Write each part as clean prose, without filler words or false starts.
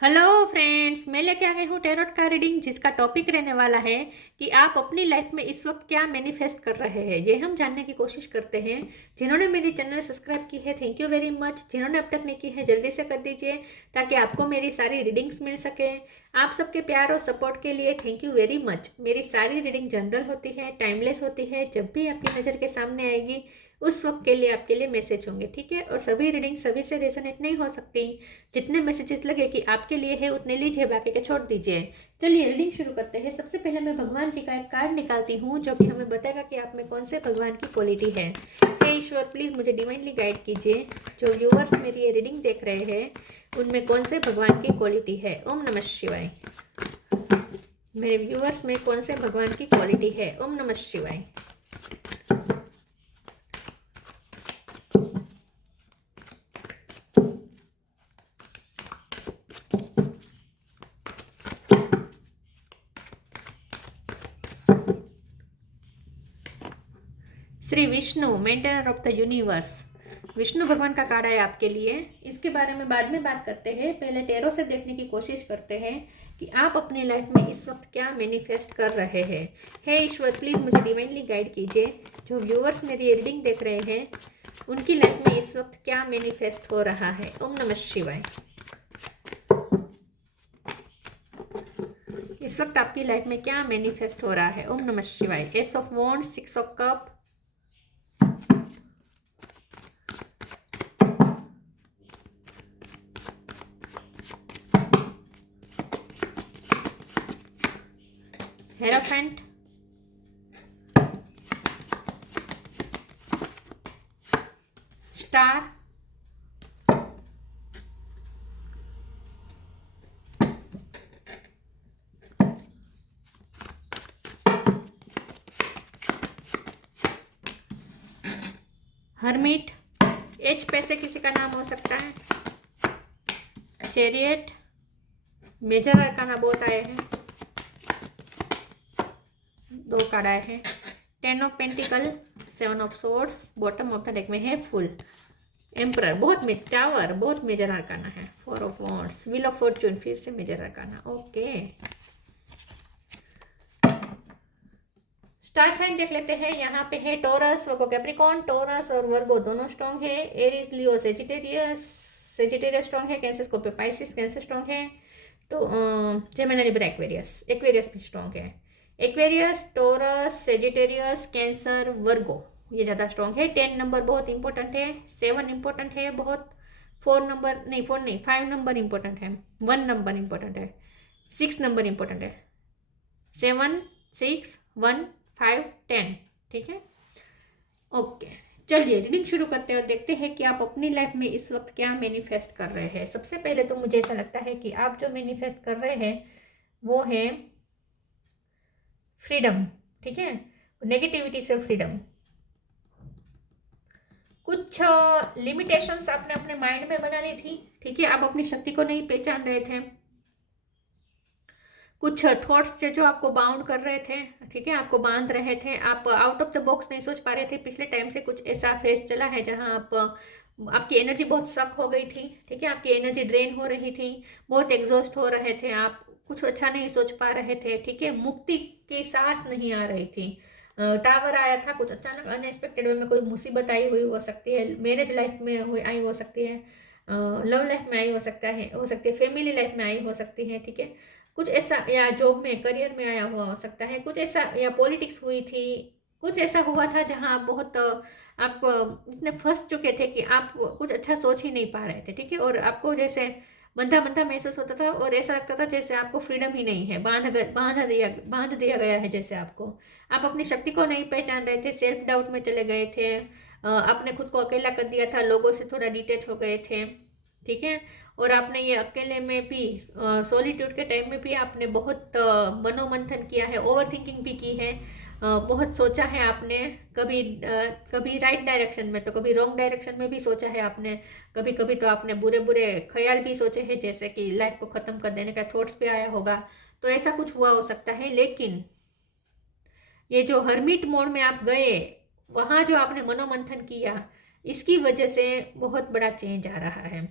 Hello friends, मैं लेके आ गई हूँ टैरोट का रीडिंग, जिसका टॉपिक रहने वाला है कि आप अपनी लाइफ में इस वक्त क्या मैनिफेस्ट कर रहे हैं। ये हम जानने की कोशिश करते हैं। जिन्होंने मेरी चैनल सब्सक्राइब की है, थैंक यू वेरी मच। जिन्होंने अब तक नहीं की है, जल्दी से कर दीजिए ताकि आपको मेरी सारी रीडिंग्स मिल सके। आप सबके प्यार और सपोर्ट के लिए थैंक यू वेरी मच। मेरी सारी रीडिंग जनरल होती है, टाइमलेस होती है। जब भी आपकी नज़र के सामने आएगी उस वक्त के लिए आपके लिए मैसेज होंगे, ठीक है। और सभी रीडिंग सभी से रेजोनेट नहीं हो सकती। जितने मैसेजेस लगे कि आपके लिए है उतने लीजिए, बाकी के छोड़ दीजिए। चलिए रीडिंग शुरू करते हैं। सबसे पहले मैं भगवान जी का एक कार्ड निकालती हूँ जो कि हमें बताएगा कि आप में कौन से भगवान की क्वालिटी है। हे ईश्वर, प्लीज मुझे डिवाइनली गाइड कीजिए। जो व्यूवर्स मेरी ये रीडिंग देख रहे हैं उनमें कौन से भगवान की क्वालिटी है। ओम नमः शिवाय। मेरे व्यूवर्स में कौन से भगवान की क्वालिटी है। ओम नमः शिवाय। Shri Vishnu, maintainer of the universe. Vishnu भगवान का कार्ड है आपके लिए। इसके बारे में बाद में बात करते हैं, पहले टैरो से देखने की कोशिश करते हैं कि आप अपनी लाइफ में इस वक्त क्या मैनिफेस्ट कर रहे हैं। हे ईश्वर, प्लीज मुझे डिवाइनली गाइड कीजिए। जो व्यूअर्स मेरी रीडिंग देख रहे हैं उनकी लाइफ में इस वक्त क्या मैनिफेस्ट हो रहा है। ओम नमः शिवाय। इस वक्त आपकी लाइफ में क्या मैनिफेस्ट हो रहा है। ओम नमः शिवाय। S of wands, six of cup, hierophant, star, hermit, H पैसे किसी का नाम हो सकता है, चैरियट, मेजर अरकाना बहुत आए हैं, दो कार्ड आए हैं, ten of pentacle, seven of swords, bottom of the deck में है फुल, एम्परर बहुत टावर बहुत मेजर अरकाना है, four of wands, wheel of fortune फिर से major arcana. Okay, star sign देख लेते हैं। यहाँ पे है टोरस, वर्गो, कैप्रिकॉन। टोरस और वर्गो दोनों स्ट्रॉन्ग है। एरीज, लियो, सेजिटेरियस, सेजिटेरियस स्ट्रॉन्ग है। Cancer, Scorpio, Pisces, cancer strong है। तो जेमिनी, लिब्रा, एक्वेरियस, एक्वेरियस भी स्ट्रॉन्ग है। एक्वेरियस, टोरस, सेजिटेरियस, कैंसर, वर्गो ये ज़्यादा स्ट्रॉन्ग है। 10 नंबर बहुत इंपॉर्टेंट है। 7 इंपॉर्टेंट है बहुत। 4 नंबर नहीं, 4 नहीं, 5 नंबर इंपॉर्टेंट है। 1 नंबर इंपॉर्टेंट है। 6 नंबर इंपॉर्टेंट है। 7, 6, 1, 5, 10, ठीक है। ओके, चलिए रीडिंग शुरू करते हैं और देखते हैं कि आप अपनी लाइफ में इस वक्त क्या मैनिफेस्ट कर रहे हैं। सबसे पहले तो मुझे ऐसा लगता है कि आप जो मैनिफेस्ट कर रहे हैं वो है फ्रीडम, ठीक है। नेगेटिविटी से फ्रीडम। कुछ लिमिटेशंस आपने अपने माइंड में बना ली थी, ठीक है। आप अपनी शक्ति को नहीं पहचान रहे थे। कुछ थॉट्स जो आपको बाउंड कर रहे थे, ठीक है, आपको बांध रहे थे। आप आउट ऑफ द बॉक्स नहीं सोच पा रहे थे। पिछले टाइम से कुछ ऐसा फेज चला है जहां आपकी एनर्जी बहुत सक हो गई थी, ठीक है। आपकी एनर्जी ड्रेन हो रही थी, बहुत एग्जॉस्ट हो रहे थे आप, कुछ अच्छा नहीं सोच पा रहे थे, ठीक है। मुक्ति की सांस नहीं आ रही थी। टावर आया था, कुछ अचानक अनएक्सपेक्टेड वे में कोई मुसीबत आई हुई हो सकती है। मैरिज लाइफ में हुई आई हो सकती है, लव लाइफ में आई हो सकता है, हो सकती है फैमिली लाइफ में आई हो सकती है, ठीक है। कुछ ऐसा, या जॉब में करियर में आया हुआ हो सकता है कुछ ऐसा, या पॉलिटिक्स हुई थी। कुछ ऐसा हुआ था जहां आप बहुत आप इतने फंस चुके थे कि आप कुछ अच्छा सोच ही नहीं पा रहे थे, ठीक है। और आपको जैसे बंधा बंधा महसूस होता था और ऐसा लगता था जैसे आपको फ्रीडम ही नहीं है, बांध दिया गया है जैसे आपको। आप अपनी शक्ति को नहीं पहचान रहे थे, सेल्फ डाउट में चले गए थे। आपने खुद को अकेला कर दिया था, लोगों से थोड़ा डिटेच हो गए थे, ठीक है। और आपने ये अकेले में भी, सॉलिट्यूड के टाइम में भी आपने बहुत मनोमंथन किया है, ओवर थिंकिंग भी की है। बहुत सोचा है आपने। कभी कभी राइट डायरेक्शन में तो कभी रॉन्ग डायरेक्शन में भी सोचा है आपने। कभी कभी तो आपने बुरे बुरे ख्याल भी सोचे हैं, जैसे कि लाइफ को ख़त्म कर देने का थॉट्स भी आया होगा। तो ऐसा कुछ हुआ हो सकता है। लेकिन ये जो हर्मिट मोड में आप गए, वहाँ जो आपने मनोमंथन किया, इसकी वजह से बहुत बड़ा चेंज आ रहा है।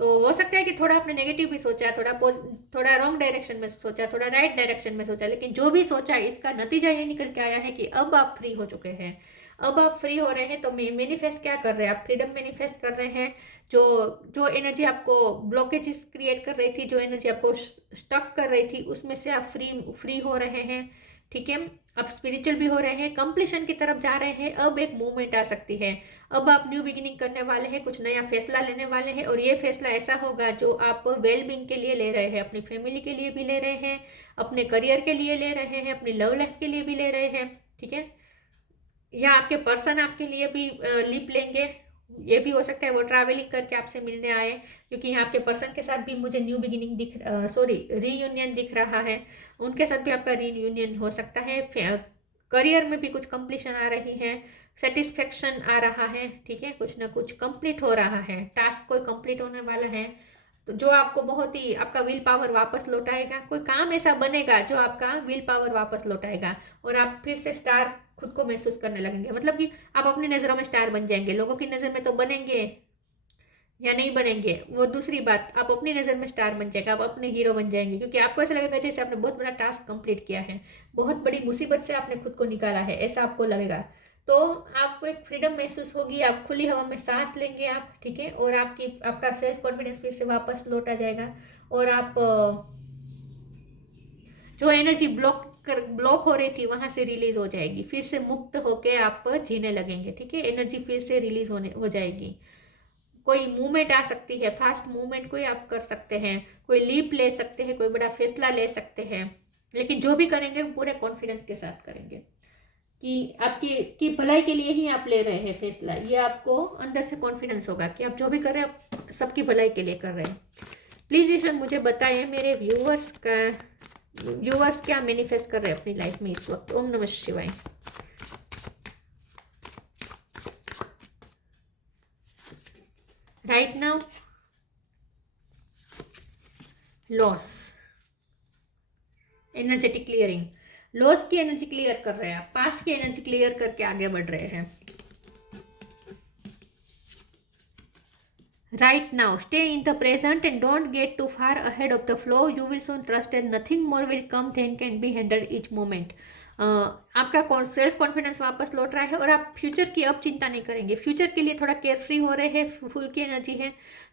तो हो सकता है कि थोड़ा आपने नेगेटिव भी सोचा, थोड़ा रॉन्ग डायरेक्शन में सोचा, थोड़ा राइट डायरेक्शन में सोचा, लेकिन जो भी सोचा इसका नतीजा ये निकल के आया है कि अब आप फ्री हो चुके हैं। अब आप फ्री हो रहे हैं तो मैनिफेस्ट क्या कर रहे हैं आप? फ्रीडम मैनिफेस्ट कर रहे हैं। जो जो एनर्जी आपको ब्लॉकेजेस क्रिएट कर रही थी, जो एनर्जी आपको स्टक कर रही थी, उसमें से आप फ्री हो रहे हैं। ठीक है, आप स्पिरिचुअल भी हो रहे हैं, कंप्लीशन की तरफ जा रहे हैं। अब एक मूवमेंट आ सकती है। अब आप न्यू बिगिनिंग करने वाले हैं, कुछ नया फैसला लेने वाले हैं, और ये फैसला ऐसा होगा जो आप वेल बींग के लिए ले रहे हैं, अपनी फैमिली के लिए भी ले रहे हैं, अपने करियर के लिए ले रहे हैं, अपनी लव लाइफ के लिए भी ले रहे हैं। ठीक है, या आपके पर्सन आपके लिए भी लीप लेंगे। ये भी हो सकता है वो ट्रैवलिंग करके आपसे मिलने आए, क्योंकि यहाँ आपके पर्सन के साथ भी मुझे न्यू बिगिनिंग रीयूनियन दिख रहा है। उनके साथ भी आपका रीयूनियन हो सकता है। करियर में भी कुछ कंप्लीशन आ रही है, सेटिस्फेक्शन आ रहा है। ठीक है, कुछ ना कुछ कंप्लीट हो रहा है, टास्क कोई कंप्लीट होने वाला है, तो जो आपको बहुत ही आपका विल पावर वापस लौटाएगा। कोई काम ऐसा बनेगा जो आपका विल पावर वापस लौटाएगा, और आप फिर से स्टार खुद को महसूस करने लगेंगे। मतलब कि आप अपनी नज़रों में स्टार बन जाएंगे। लोगों की नज़र में तो बनेंगे या नहीं बनेंगे वो दूसरी बात, आप अपनी नज़र में स्टार बन जाएगा, आप अपने हीरो बन जाएंगे, क्योंकि आपको ऐसा लगेगा जैसे आपने बहुत बड़ा टास्क कंप्लीट किया है, बहुत बड़ी मुसीबत से आपने खुद को निकाला है, ऐसा आपको लगेगा। तो आपको एक फ्रीडम महसूस होगी, आप खुली हवा में सांस लेंगे आप। ठीक है, और आपका सेल्फ कॉन्फिडेंस फिर से वापस लौट आ जाएगा, और आप जो एनर्जी ब्लॉक हो रही थी वहां से रिलीज हो जाएगी, फिर से मुक्त होके आप जीने लगेंगे। ठीक है, एनर्जी फिर से रिलीज हो जाएगी। कोई मूवमेंट आ सकती है, फास्ट मूवमेंट कोई आप कर सकते हैं, कोई लीप ले सकते हैं, कोई बड़ा फैसला ले सकते हैं, लेकिन जो भी करेंगे पूरे कॉन्फिडेंस के साथ करेंगे कि आपकी की भलाई के लिए ही आप ले रहे हैं फैसला। ये आपको अंदर से कॉन्फिडेंस होगा कि आप जो भी कर रहे हैं आप सबकी भलाई के लिए कर रहे हैं। प्लीज़ ईश्वर मुझे बताएं मेरे व्यूअर्स क्या मैनिफेस्ट कर रहे हैं अपनी लाइफ में इस वक्त। ओम नमः शिवाय। Right now loss, energetic clearing, loss की एनर्जी क्लियर कर रहे हैं आप, पास्ट की एनर्जी क्लियर करके आगे बढ़ रहे हैं। Right now, stay in the present and don't get too far ahead of the flow. You will soon trust that nothing more will come than can be handled each moment. आपका self confidence वापस लौट रहा है, और आप future की अब चिंता नहीं करेंगे। फ्यूचर के लिए थोड़ा केयर फ्री हो रहे हैं, फुल की एनर्जी है,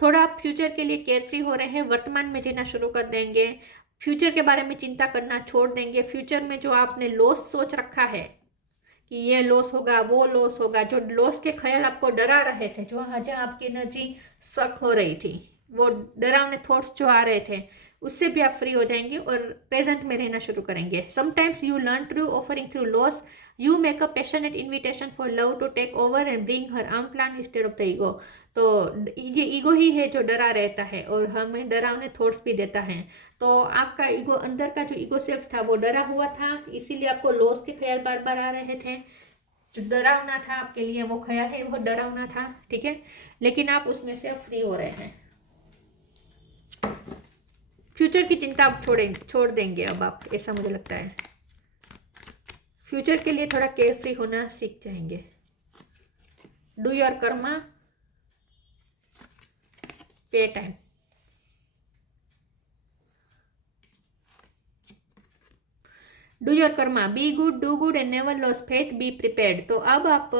थोड़ा आप फ्यूचर के लिए केयर फ्री हो रहे हैं, वर्तमान में जीना शुरू कर देंगे, फ्यूचर के बारे में चिंता करना छोड़ देंगे। फ्यूचर में जो आपने लॉस सोच रखा है कि ये लॉस होगा, वो लॉस होगा, जो लॉस के ख्याल आपको डरा रहे थे, जो जहाँ आपकी एनर्जी सक हो रही थी, वो डरावने थॉट्स जो आ रहे थे, उससे भी आप फ्री हो जाएंगे और प्रेजेंट में रहना शुरू करेंगे। Sometimes you learn through offering through loss, you make a passionate invitation for love to take over and bring her own plan instead of the ego. तो ये ईगो ही है जो डरा रहता है और हमें डरावने थॉट्स भी देता है। तो आपका ईगो, अंदर का जो ईगो सेल्फ था वो डरा हुआ था, इसीलिए आपको लॉस के ख्याल बार बार आ रहे थे। जो डरावना था आपके लिए, वो ख्याल है वो डरावना था। ठीक है, लेकिन आप उसमें से अब फ्री हो रहे हैं। फ्यूचर की चिंता आप छोड़ देंगे अब आप, ऐसा मुझे लगता है। फ्यूचर के लिए थोड़ा केयर फ्री होना सीख जाएंगे। डू योर कर्मा, पे time. Do your Karma, be good, do good and never loss faith, be prepared. तो अब आप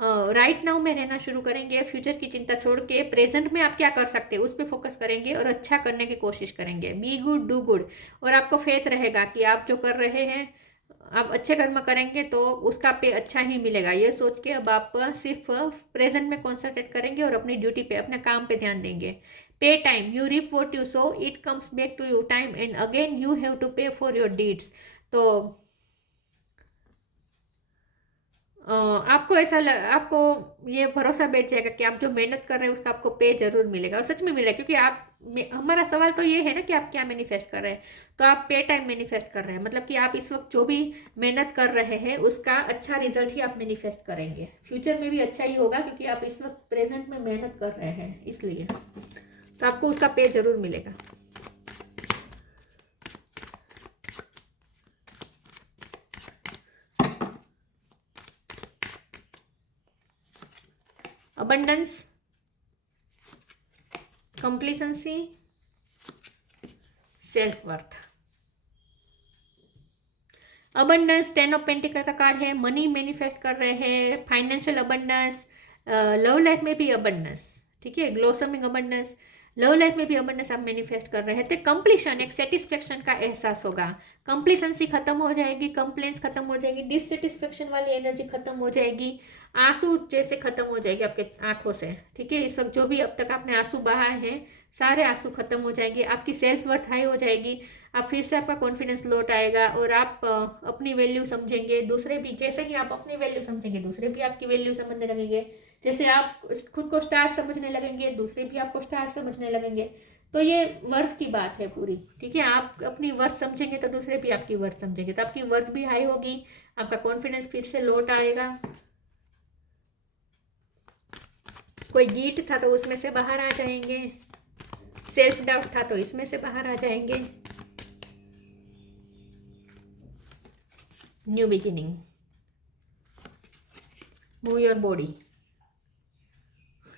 राइट नाउ में रहना शुरू करेंगे, फ्यूचर की चिंता छोड़ के प्रेजेंट में आप क्या कर सकते हैं उस पर फोकस करेंगे और अच्छा करने की कोशिश करेंगे। बी गुड, डू गुड, और आपको फेथ रहेगा कि आप जो कर रहे हैं आप अच्छे कर्म करेंगे तो उसका पे अच्छा ही मिलेगा। ये सोच के अब आप सिर्फ प्रेजेंट में कॉन्सेंट्रेट करेंगे और अपनी ड्यूटी पे, अपने काम पे ध्यान देंगे। Pay time, you reap what you sow, it comes back to you time and again you have to pay for your deeds. तो आपको ये भरोसा बैठ जाएगा कि आप जो मेहनत कर रहे हैं उसका आपको पे जरूर मिलेगा, और सच में मिलेगा, क्योंकि हमारा सवाल तो ये है ना कि आप क्या मैनिफेस्ट कर रहे हैं। तो आप पे टाइम मैनिफेस्ट कर रहे हैं, मतलब कि आप इस वक्त जो भी मेहनत कर रहे हैं उसका अच्छा रिजल्ट ही आप मैनिफेस्ट करेंगे। फ्यूचर में भी अच्छा ही होगा, क्योंकि आप इस वक्त प्रेजेंट में मेहनत कर रहे हैं, इसलिए तो आपको उसका पे जरूर मिलेगा। abundance, complacency, self worth. Abundance, 10 of pentacles का कार्ड है, मनी मैनिफेस्ट कर रहे हैं, फाइनेंशियल अबंडेंस, लव लाइफ में भी अबंडेंस, ठीक है, ग्लोसमिंग अबंडेंस, लव लाइफ में भी अबंडेंस आप मैनिफेस्ट कर रहे हैं। तो कंप्लीशन, एक सेटिस्फेक्शन का एहसास होगा, कंप्लीसेंसी खत्म हो जाएगी, कंप्लेंट्स खत्म हो जाएगी, डिससेटिस्फेक्शन वाली एनर्जी खत्म हो जाएगी, आंसू जैसे खत्म हो जाएगी आपके आंखों से, ठीक है। इस वक्त जो भी अब तक आपने आंसू बहाए हैं, सारे आंसू खत्म हो जाएंगे, आपकी सेल्फ वर्थ हाई हो जाएगी, आप फिर से आपका कॉन्फिडेंस लौट आएगा और आप अपनी वैल्यू समझेंगे। दूसरे भी, जैसे ही आप अपनी वैल्यू समझेंगे, दूसरे भी आपकी वैल्यू समझने लगेंगे। जैसे आप खुद को स्टार समझने लगेंगे, दूसरे भी आपको स्टार समझने लगेंगे। तो ये वर्थ की बात है पूरी, ठीक है। आप अपनी वर्थ समझेंगे तो दूसरे भी आपकी वर्थ समझेंगे, तो आपकी वर्थ भी हाई होगी, आपका कॉन्फिडेंस फिर से लौट आएगा। कोई गिल्ट था तो उसमें से बाहर आ जाएंगे, सेल्फ डाउट था तो इसमें से बाहर आ जाएंगे। New beginning, move your body,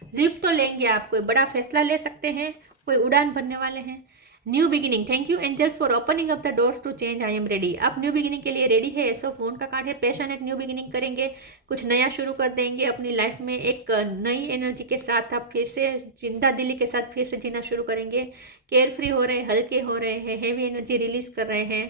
रिप तो लेंगे आप, कोई बड़ा फैसला ले सकते हैं, कोई उड़ान भरने वाले हैं। New beginning, thank you angels for opening up the doors to change, I am ready. आप न्यू बिगिनिंग के लिए रेडी है, एस ऑफ फोन का कार्ड है, पैशनेट न्यू बिगिनिंग करेंगे, कुछ नया शुरू कर देंगे अपनी लाइफ में, एक नई एनर्जी के साथ आप फिर से जिंदा दिली के साथ फिर से जीना शुरू करेंगे, केयर फ्री हो रहे हैं, हल्के हो रहे हैं, हैवी एनर्जी रिलीज कर रहे हैं,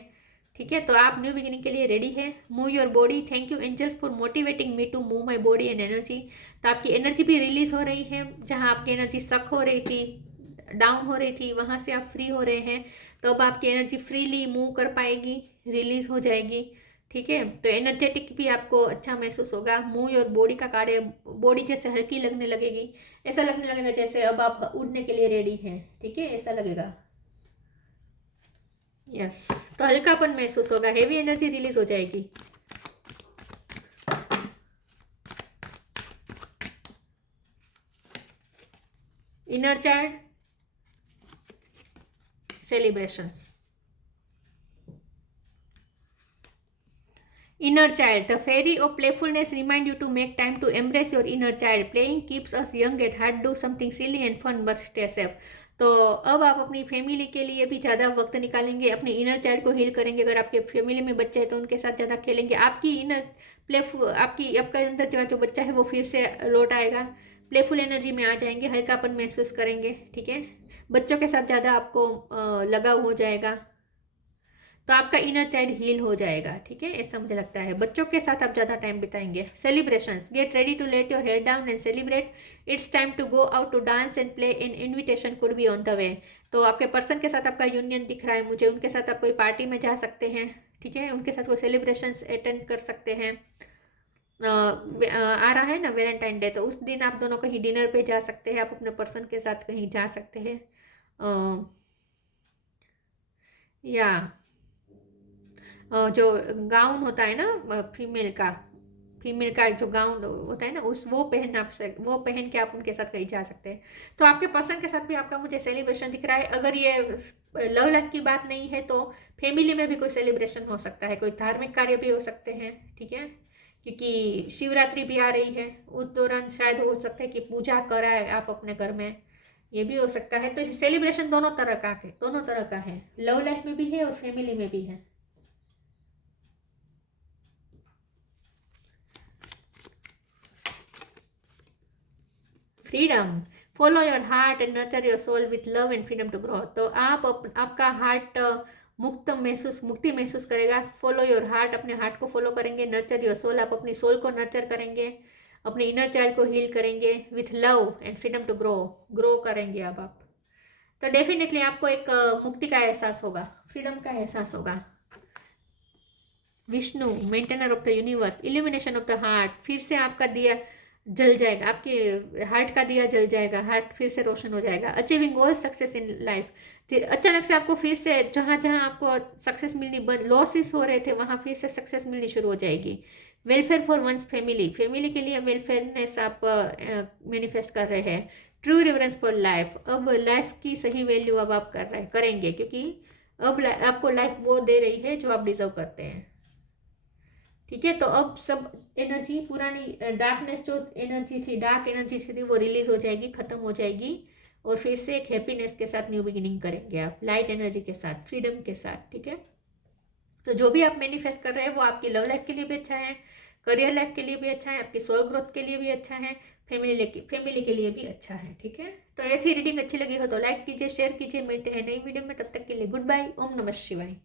ठीक है। तो आप न्यू बिगिनिंग के लिए रेडी है। Move your body, thank you angels for motivating me to move my body and energy. तो आपकी एनर्जी भी रिलीज हो रही है, जहां आपकी एनर्जी सक हो रही थी, डाउन हो रही थी, वहां से आप फ्री हो रहे हैं। तो अब आपकी एनर्जी फ्रीली मूव कर पाएगी, रिलीज हो जाएगी, ठीक है। तो एनर्जेटिक भी आपको अच्छा महसूस होगा। मूव योर बॉडी का कार्ड है, बॉडी जैसे हल्की लगने लगेगी, ऐसा लगने लगेगा जैसे अब आप उड़ने के लिए रेडी हैं, ठीक है, ऐसा लगेगा। यस, तो हल्कापन महसूस होगा, हेवी एनर्जी रिलीज हो जाएगी। Inner child, celebrations, inner child, the fairy of playfulness remind you to make time to embrace your inner child. Playing keeps us young at heart, do something silly and fun but stay safe. तो अब आप अपनी family के लिए भी ज़्यादा वक्त निकालेंगे, अपनी इनर चाइल्ड को हील करेंगे। अगर आपके फैमिली में बच्चे हैं तो उनके साथ ज़्यादा खेलेंगे, आपकी इनर प्लेफुल, आपकी आपके अंदर जो बच्चा है वो फिर से लौट आएगा, प्लेफुल एनर्जी में आ जाएंगे, हल्कापन महसूस करेंगे, ठीक है। बच्चों के साथ ज़्यादा आपको लगाव हो जाएगा, तो आपका इनर चाइल्ड हील हो जाएगा, ठीक है, ऐसा मुझे लगता है। बच्चों के साथ आप ज़्यादा टाइम बिताएंगे। Celebrations, get ready to let your head down and celebrate, it's time to go out to dance and play, an invitation could be on the way. तो आपके पर्सन के साथ आपका यूनियन दिख रहा है मुझे, उनके साथ आप कोई पार्टी में जा सकते हैं, ठीक है, उनके साथ कोई सेलिब्रेशंस अटेंड कर सकते हैं। आ रहा है ना वैलेंटाइन डे, तो उस दिन आप दोनों कहीं डिनर पे जा सकते हैं, आप अपने पर्सन के साथ कहीं जा सकते हैं। या जो गाउन होता है ना फीमेल का जो गाउन होता है ना, वो पहन के आप उनके साथ कहीं जा सकते हैं। तो आपके पर्सन के साथ भी आपका मुझे सेलिब्रेशन दिख रहा है। अगर ये लव लाइफ की बात नहीं है तो फैमिली में भी कोई सेलिब्रेशन हो सकता है, कोई धार्मिक कार्य भी हो सकते हैं, ठीक है, क्योंकि शिवरात्रि भी आ रही है, उस दौरान शायद हो सकता है कि पूजा कराए आप अपने घर में, ये भी हो सकता है। तो सेलिब्रेशन दोनों तरह का है, लव लाइफ में भी है और फैमिली में भी है। Freedom, follow your heart and nurture your soul with love and freedom to grow. तो आपका हार्ट मुक्ति महसूस करेगा। फॉलो योर हार्ट, अपने हार्ट को फॉलो करेंगे। नर्चर योर सोल, आप अपनी सोल को नर्चर करेंगे, अपने इनर चाइल्ड को हील करेंगे with love and freedom to grow करेंगे। अब आप तो डेफिनेटली आपको एक मुक्ति का एहसास होगा, फ्रीडम का एहसास होगा। Vishnu, maintainer of the universe, illumination of the heart, फिर से आपका दिया जल जाएगा, आपके हार्ट का दिया जल जाएगा, हार्ट फिर से रोशन हो जाएगा। Achieving all success in life, फिर अचानक से आपको फिर से जहाँ जहाँ आपको सक्सेस मिलनी लॉसेस हो रहे थे वहाँ फिर से सक्सेस मिलनी शुरू हो जाएगी। वेलफेयर फॉर वंस फैमिली के लिए वेलफेयरनेस आप मैनिफेस्ट कर रहे हैं। ट्रू रिवरेंस फॉर लाइफ, अब लाइफ की सही वैल्यू अब आप करेंगे, क्योंकि अब आपको लाइफ वो दे रही है जो आप डिजर्व करते हैं, ठीक है। तो अब सब एनर्जी, पुरानी डार्कनेस जो एनर्जी थी, डार्क एनर्जी थी, वो रिलीज हो जाएगी, खत्म हो जाएगी, और फिर से एक हैप्पीनेस के साथ न्यू बिगिनिंग करेंगे आप, लाइट एनर्जी के साथ, फ्रीडम के साथ, ठीक है। तो जो भी आप मैनिफेस्ट कर रहे हैं वो आपकी लव लाइफ के लिए भी अच्छा है, करियर लाइफ के लिए भी अच्छा है, आपकी सोल ग्रोथ के लिए भी अच्छा है, फैमिली के लिए भी अच्छा है, ठीक है। तो ऐसी रीडिंग अच्छी लगी हो तो लाइक कीजिए, शेयर कीजिए। मिलते हैं नई वीडियो में, तब तक के लिए गुड बाय। ओम नमः शिवाय।